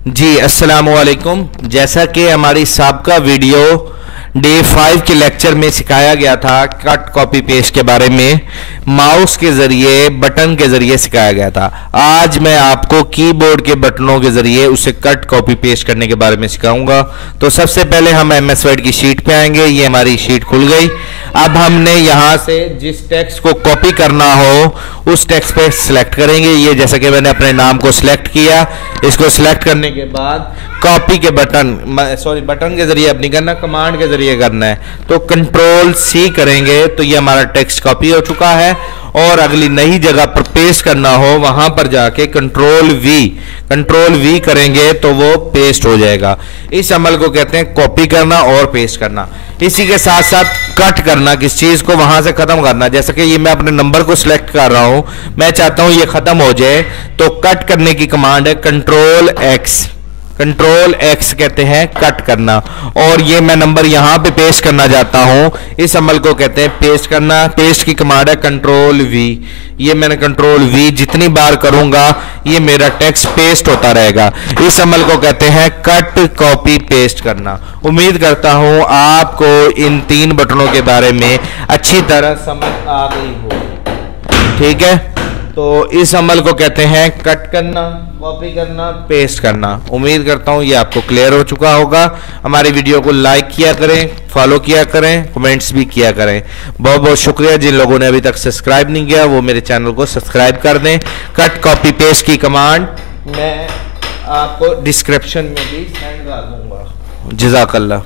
जी अस्सलामु अलैकुम। जैसा कि हमारी साबका वीडियो डे 5 के लेक्चर में सिखाया गया था, कट कॉपी पेस्ट के बारे में माउस के ज़रिए बटन के ज़रिए सिखाया गया था। आज मैं आपको कीबोर्ड के बटनों के ज़रिए उसे कट कॉपी पेस्ट करने के बारे में सिखाऊंगा। तो सबसे पहले हम MS वर्ड की शीट पे आएंगे। ये हमारी शीट खुल गई। अब हमने यहाँ से जिस टेक्स्ट को कॉपी करना हो उस टेक्स्ट पे सिलेक्ट करेंगे। ये जैसा कि मैंने अपने नाम को सिलेक्ट किया, इसको सिलेक्ट करने के बाद कॉपी के बटन के जरिए अपनी करना, कमांड के जरिए करना है। तो Ctrl+C करेंगे तो ये हमारा टेक्स्ट कॉपी हो चुका है। और अगली नई जगह पर पेस्ट करना हो वहां पर जाके Ctrl+V करेंगे तो वो पेस्ट हो जाएगा। इस अमल को कहते हैं कॉपी करना और पेस्ट करना। इसी के साथ साथ कट करना, किस चीज को वहां से खत्म करना। जैसे कि ये मैं अपने नंबर को सिलेक्ट कर रहा हूं, मैं चाहता हूं ये खत्म हो जाए, तो कट करने की कमांड है Ctrl+X कहते हैं कट करना। और ये मैं नंबर यहां पे पेस्ट करना चाहता हूं, इस अमल को कहते हैं पेस्ट करना। पेस्ट की कमांड है Ctrl+V। ये मैंने Ctrl+V जितनी बार करूंगा ये मेरा टेक्स्ट पेस्ट होता रहेगा। इस अमल को कहते हैं कट कॉपी पेस्ट करना। उम्मीद करता हूं आपको इन 3 बटनों के बारे में अच्छी तरह समझ आ गई होगी। ठीक है, तो इस अमल को कहते हैं कट करना, कॉपी करना, पेस्ट करना। उम्मीद करता हूं ये आपको क्लियर हो चुका होगा। हमारी वीडियो को लाइक किया करें, फॉलो किया करें, कमेंट्स भी किया करें। बहुत बहुत शुक्रिया। जिन लोगों ने अभी तक सब्सक्राइब नहीं किया वो मेरे चैनल को सब्सक्राइब कर दें। कट कॉपी पेस्ट की कमांड मैं आपको डिस्क्रिप्शन में भी सेंड कर दूंगा। जज़ाकल्लाह।